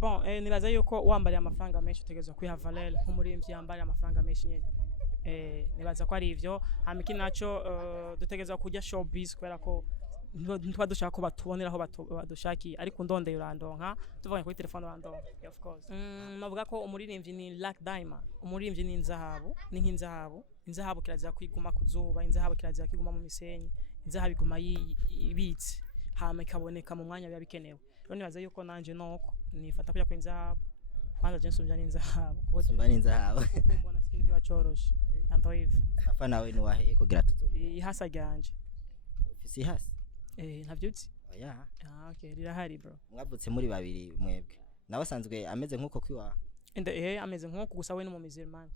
Bon, nibaza yuko wambariye amafaranga menshi utegerezwa kwiha valeur nk'umuririmvyi yambariye amafaranga menshi nyene. Nibaza ko ari ivyo hama iki naco dutegerezwa kujya showbiz kubera ko ntitwa dushaka ko batubonera aho badushakiye ariko ndondeye urandonka tuvuga kuri telefone urandonka of course. Navuga ko umuririmvyi ni like diamond, umuririmvyi ni inzahabu, ni nk'inzahabu. Inzahabu kirazira kwiguma kuzuba, inzahabu kirazira kwiguma mu misenyi, inzahabu iguma ibitse hama ikaboneka mu mwanya biba bikenewe. Rero nibaza yuko nanje noko nifata kujya kwinzahabu kwanza je nsumvya n'inzahabu kuko sumba n'inzahabu mbona sikini kiba coroshe ando hivyo afa nawe ni wahe kugira tuzo ihasa ryanje ufise ihasa ntavyuzi oya okay rirahari bro mwavutse muri babiri mwebwe nawe sanzwe ameze nkuko kwiwa ameze nkuko gusa we n'umumizirmani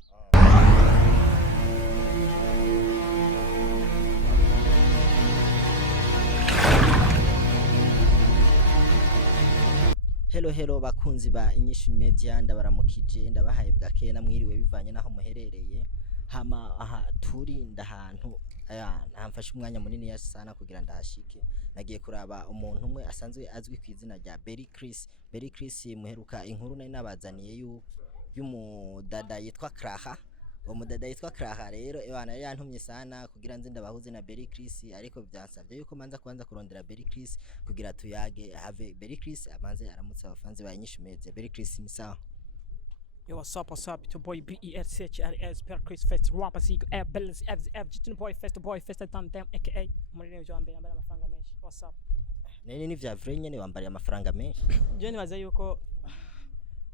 Hello bakunzi ba Inyishu Media ndabaramukije ndabahaye bwake namwiriwe bivanye naho muherereye hama aha turi ndahantu ntamfashe umwanya munini ya sana kugira ndahashike nagiye kuraba umuntu umwe asanzwe azwi kwizina rya Berry Chris muheruka inkuru nari nabazaniye y'umudada yitwa Clara umudada yitwa Clara rero ebana yari yantumye sana kugira nze ndabahuze na Berry Chris ariko byansabye yuko manza kubanza kurondera Berry Chris kugira tuyage have Berry Chris amanze aramutse abafanzi ba Inyishu Media. Berry Chris ni sawa? Yo what's up to boy BESHRS Berry Chris Fest rapper sig balance FF to boy fest time them aka muri nyo ambere amafaranga menshi. What's up? Nene ni vya vrai nyene wambariye amafaranga menshi. Je nibaza yuko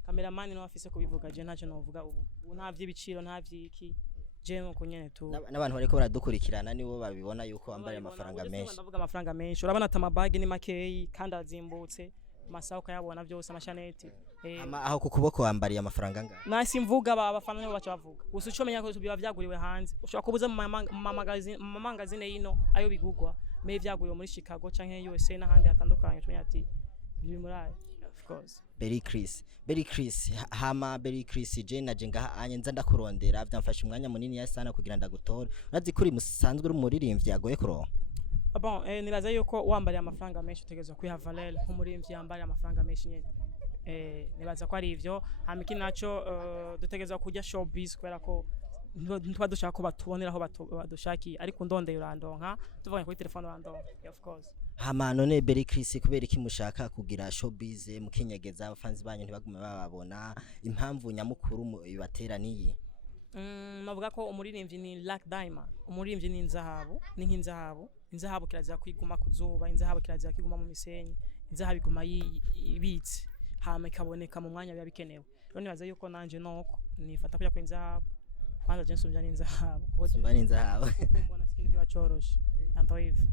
cameraman no afise kubivuga je ntacyo novuga ubu ntavye ibiciro ntavye iki je nuko nyene tu n'abantu bariko baradukurikirana nibo babibona yuko wambariye amafaranga menshi. Ndavuga amafaranga menshi urabona atamabage ni makeyi kandi azimbutse masaho kayabona byose amashaneti aho ku kuboko wambariye amafaranga ngahe nasi mvuga abafana nibo bacha bavuga gusa uco menya ko biba vyaguriwe hanze ushobora kubuza mu magazine yino ayo bigugwa me vyaguriwe muri Chicago canke USA n'ahandi hatandukanye cyo ati biri muri ayo of course. Berry Chris hama Berry Chris je naje ngaha anye nza ndakurondera byamfashe umwanya munini ya sana kugira ndagutore urazi kuri musanzwe uri muririmvyi yagoye kuronka. Bon, nibaza yuko wambariye amafaranga menshi utegerezwa kwiha valeur nk'umuririmvyi yambariye amafaranga menshi nyene. Nibaza ko ari ivyo hama iki naco dutegerezwa kujya showbiz kubera ko ntitwa dushaka ko batubonera aho badushakiye ariko ndondeye urandonka tuvuga kuri telefone urandonka of course. Hama none Berry Chris kubera iki mushaka kugira showbiz mukinyegeza abafanzi banyu ntibagume bababona impamvu nyamukuru ibatera niyi? Navuga ko umuririmvyi ni like diamond, umuririmvyi ni inzahabu, ni nk'inzahabu. Inzahabu kirazira kwiguma kuzuba, inzahabu kirazira kwiguma mu misenyi, inzahabu iguma ibitse hama ikaboneka mu mwanya biba bikenewe. Rero nibaza yuko nanje noko nifata kujya kwinzahabu kwanza je nsumvya n'inzahabu sumba n'inzahabu mbona sikini kiba coroshe ando hivyo.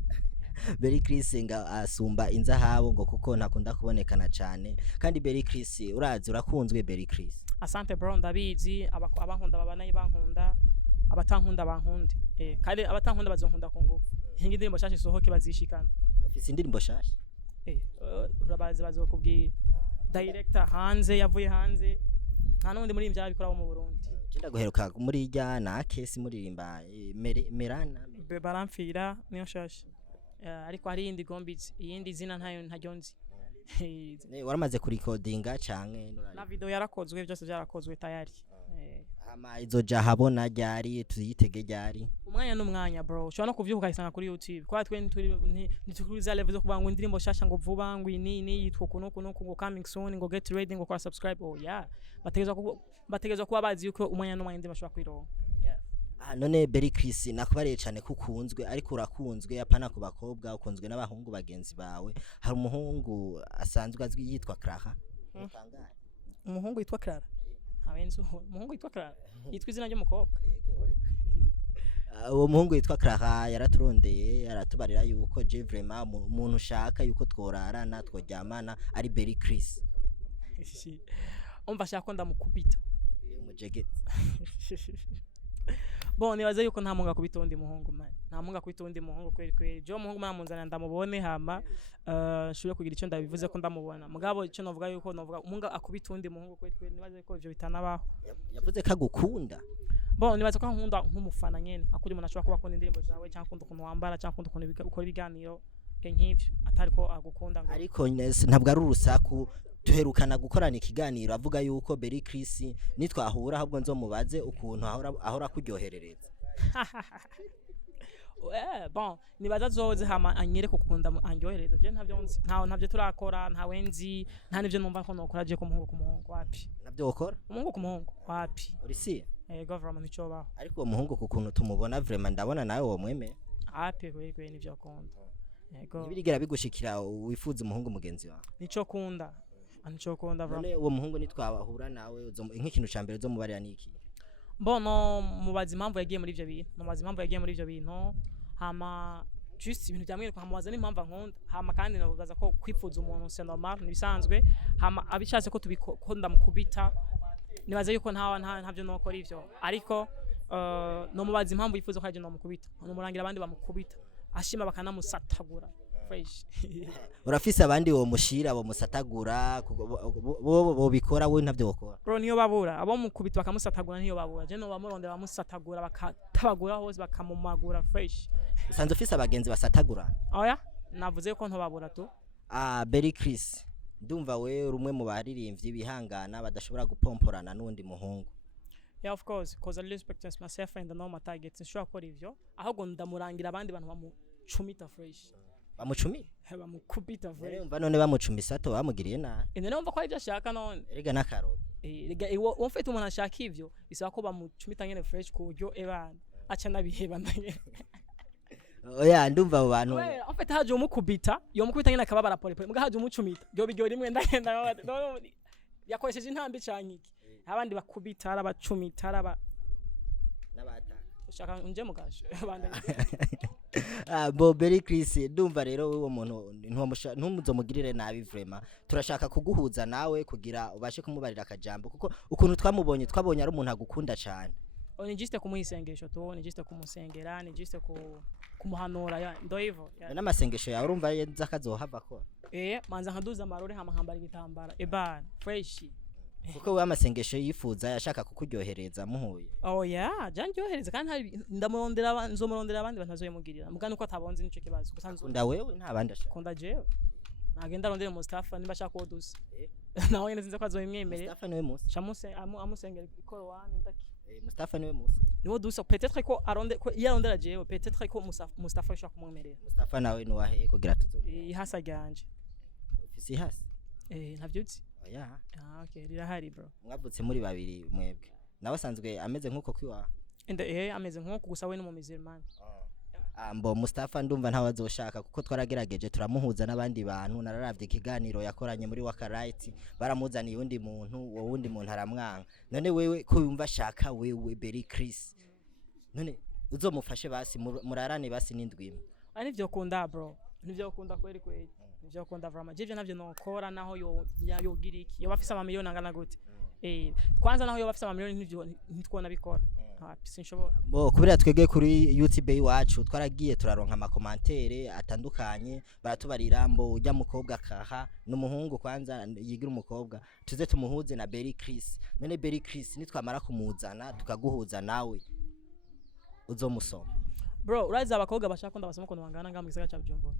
Berry Chris nga asumba inzahabu ngo kuko ntakunda kubonekana cyane kandi Berry Chris urazi urakunzwe Berry Chris. Asante bro ndabizi abankunda babanaye bankunda abatankunda bankunde kandi abatankunda bazonkunda ku nguvu hingi indirimbo shashe sohoke bazishikana ufise indirimbo shashe urabazi bazokubwira director hanze yavuye hanze nta nundi muri imvya bikora mu Burundi genda guheruka muri irya na kesi muririmba merana baramfira niyo shashe ariko hari indi gombitse iyindi zina ntayo nzi. Waramaze kurikodinga canke na video yarakozwe byose byarakozwe tayari. Hama izoja habona ryari tuyitege ryari? Umwanya n'umwanya bro ushobora no kuvyuka isanga kuri YouTube kwa twe nituriza level zo kubanga indirimbo shasha ngo vuba ngo ini yitwa kuno ngo coming soon ngo get ready ngo kwa subscribe bategezwa kuba bazi yuko umwanya n'umwanya ndimo bashobora kwironka. None Berry Chris nakubariye cyane kukunzwe ariko urakunzwe apana ku bakobwa ukunzwe n'abahungu bagenzi bawe hari umuhungu asanzwe azwi yitwa Clara mukangara umuhungu yitwa Clara hawenzo umuhungu yitwa Clara yitwa izina ry'umukobwa uwo muhungu yitwa Clara yaraturondeye aratubarira yuko je vraiment umuntu ushaka yuko tworarana tworyamana ari Berry Chris umva shaka ndamukubita umujegete. Bon nibaza yuko nta munga kubitondi muhungu man nta munga kubitondi muhungu kweli je muhungu namunzana ndamubone hama shuri kugira icyo ndabivuze ko ndamubona mugabo icyo novuga yuko novuga umunga akubitondi muhungu kweli nibaza yuko ivyo bitanabaho yavuze ko agukunda. Bon nibaza ko nkunda nk'umufana nyene akuri umuntu ashobora kuba akunda indirimbo zawe cyangwa akunda ukuntu wambara cyangwa akunda ukuntu ukora ibiganiro nk'ivyo atari ko agukunda ngo ariko ntabwo ari urusaku tuherukana gukorana ikiganiro avuga yuko Berry Chris nitwahura ahubwo nzomubaze ukuntu ahora kuryoherereza bon nibaza zoze hama anyere kukunda anjohereza je ntavyo turakora ntawe nzi nta nivyo numva ko nokora je ku muhungu wapi nabyo ukora umuhungu ku muhungu wapi urisi government nico baho ariko uwo muhungu kukuntu tumubona vraiment ndabona nawe wo mweme wapi kwegwe nivyo akunda ntibirigera bigushikira wifuza umuhungu mugenzi wawe nico kunda vraiment none uwo muhungu nitwabahura nawe nk'ikintu cambere zo mubarira niki Bono mubaza impamvu yagiye muri ivyo bintu hama just ibintu byamwe kwamubaza n'impamvu nkunda hama kandi navugaza ko kwipfuza umuntu c'est normal nibisanzwe hama abishatse ko tubikunda mukubita nibaza yuko ntavyo nokora ivyo ariko no mubaza impamvu yifuza ko aje no mukubita no murangira abandi bamukubita ashima bakanamusatagura fresh urafise abandi wo mushira bo musatagura bo bikora we ntavyo ukora bro niyo babura abo mukubita bakamusatagura niyo babura je no bamurondera bamusatagura bakatabagura hose bakamumagura fresh usanze ufise abagenzi basatagura oya navuze ko ntobabura tu Berry Chris ndumva we rumwe mu baririmbyi bihangana badashobora gupomporana n'undi muhungu yeah of course because I respect myself and the normal targets sure ko ivyo ahubwo ndamurangira abandi bantu bamucumita fresh bamucumi bamukubita fresh umva none bamucumisa ato bamugiriye na ene numva ko ivyo ashaka none erega nakaroge erega wo mfite umuntu ashaka ivyo bisaba ko bamucumita nyene fresh ku buryo ebana acha nabiheba ndanye oya ndumva abo bantu we mfite haje umukubita yo mukubita nyene akababara pole pole muga haje umucumita byo bigyo rimwe ndagenda yakoresheje intambi cankiki abandi bakubita arabacumita araba nabata ushaka unje mugasho abandi bo Berry Chris ndumva rero uwo muntu ntumuzomugirire nabi vraiment turashaka kuguhuza nawe kugira ubashe kumubarira akajambo kuko ukuntu twabonye ari umuntu agukunda cyane ni juste kumuhisengesho to ni juste kumusengera ni juste kumuhanura ndo hivyo n'amasengesho yawe urumva yenza akazohava ko manza nkaduza amarore hama nkambara ibitambara ebana fresh kuko we amasengesho yifuza yashaka kukuryohereza muhuye yeah janjohereza kandi nzomurondera abandi bantazoyemugirira mugana uko atabonze nico kibazo gusanzwe kunda wewe nta bandi ashaka kunda jewe nagenda rondera Mustafa niba ashaka kodusa nawe nyene sinze ko azoyimwemerera Mustafa niwe Musa chamuse amusengera ikora wani ndaki Mustafa niwe Musa niwo dusa peut-être ko yarondera jewe peut-être ko Mustafa ashaka kumwemerera Mustafa nawe ni wahe kugira tuzo ihasa ryanje ufise ihasa ntavyutse oya okay rirahari bro mwavutse muri babiri mwebwe nawe asanzwe ameze nkuko kwiwa ameze nkuko gusa we no mu mizirman mbo Mustafa ndumva ntawe azoshaka kuko twaragerageje turamuhuza n'abandi bantu nararavye ikiganiro yakoranye muri Wakaright baramuzaniye undi muntu wo wundi muntu aramwanga none wewe ko yumva ashaka wewe Berry Chris none uzomufashe basi murarane basi n'indwimo ari byo kunda bro nivyo kunda kweli nivyo kunda vraiment je navyo nokora naho yogira iki yo bafise amamiliyoni angana gute kwanza naho yo bafise amamiliyoni nivyo ntitwona bikora sinshobora bo kubera twege kuri YouTube yacu twaragiye turaronka ama commentaire atandukanye baratubarira mbo ujya mukobwa kaha n'umuhungu kwanza yigira umukobwa tuze tumuhuze na Berry Chris none Berry Chris nitwamara kumuzana tukaguhuza nawe uzomusoma bro uraza abakobwa bashaka ko ndabasoma ukuntu bangana ngamu gisaka cya Bujumbura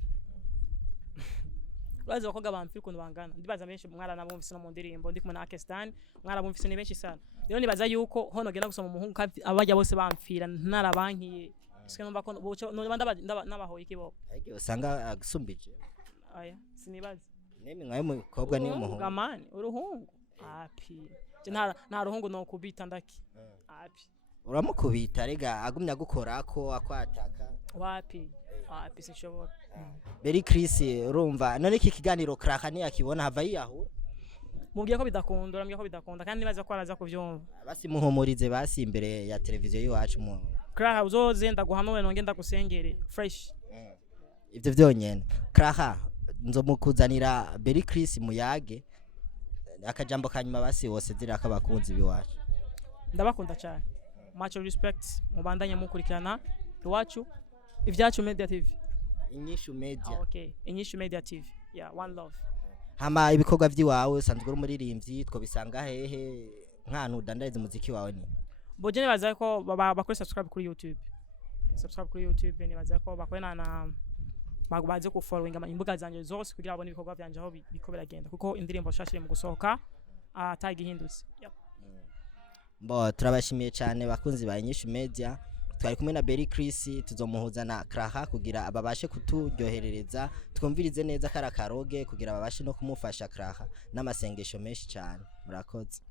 uraza abakobwa bamfira ukuntu bangana ndibaza benshi mwaranabumvise no mu ndirimbo ndi kumwe na Pakistan mwarabumvise ni benshi sana rero nibaza yuko hono genda gusoma umuhungu abajya bose bamfira ntarabankiye sike numva ko n'abahoye ikibo ariko usanga agusumbije aya sinibaza nemi mwaye mukobwa ni umuhungu gamani uruhungu api nta ruhungu no kubita ndaki api uramukubita rega agumya gukora ko akwataka wapi sinshobora Berry Chris urumva none iki kiganiro Clara ni yakibona hava yiyahura mubwiye ko bidakunda kandi nibaza ko araza kuvyumva basi muhumurize basi imbere ya televiziyo yacu mu Clara uzoze ndaguhanure nonge ndagusengere fresh ivyo vyonyene Clara nzomukuzanira Berry Chris muyage akajambo kanyuma basi wose zira kabakunzi biwacu ndabakunda cyane much respect mubandanye mukurikirana iwacu ivyacu Media TV Inyishu Media okay Inyishu Media TV yeah one love hama ibikorwa vyiwawe usanzwe uri muririmbyi two bisanga hehe nkantu dandariza umuziki wawe ni bojene baza ko bakore subscribe kuri YouTube ni baza ko bakorana baze ku following imbuga zanje zose kugira abone ibikorwa byanje aho biko biragenda kuko indirimbo shashire mu gusohoka atagihindutse. Mbo turabashimiye cyane bakunzi ba Inyishu Media, twari kumwe na Berry Chris, tuzomuhuza na Clara kugira ababashe kuturyoherereza twumvirize neza karakaroge kugira babashe no kumufasha Clara n'amasengesho menshi cyane. Murakoze.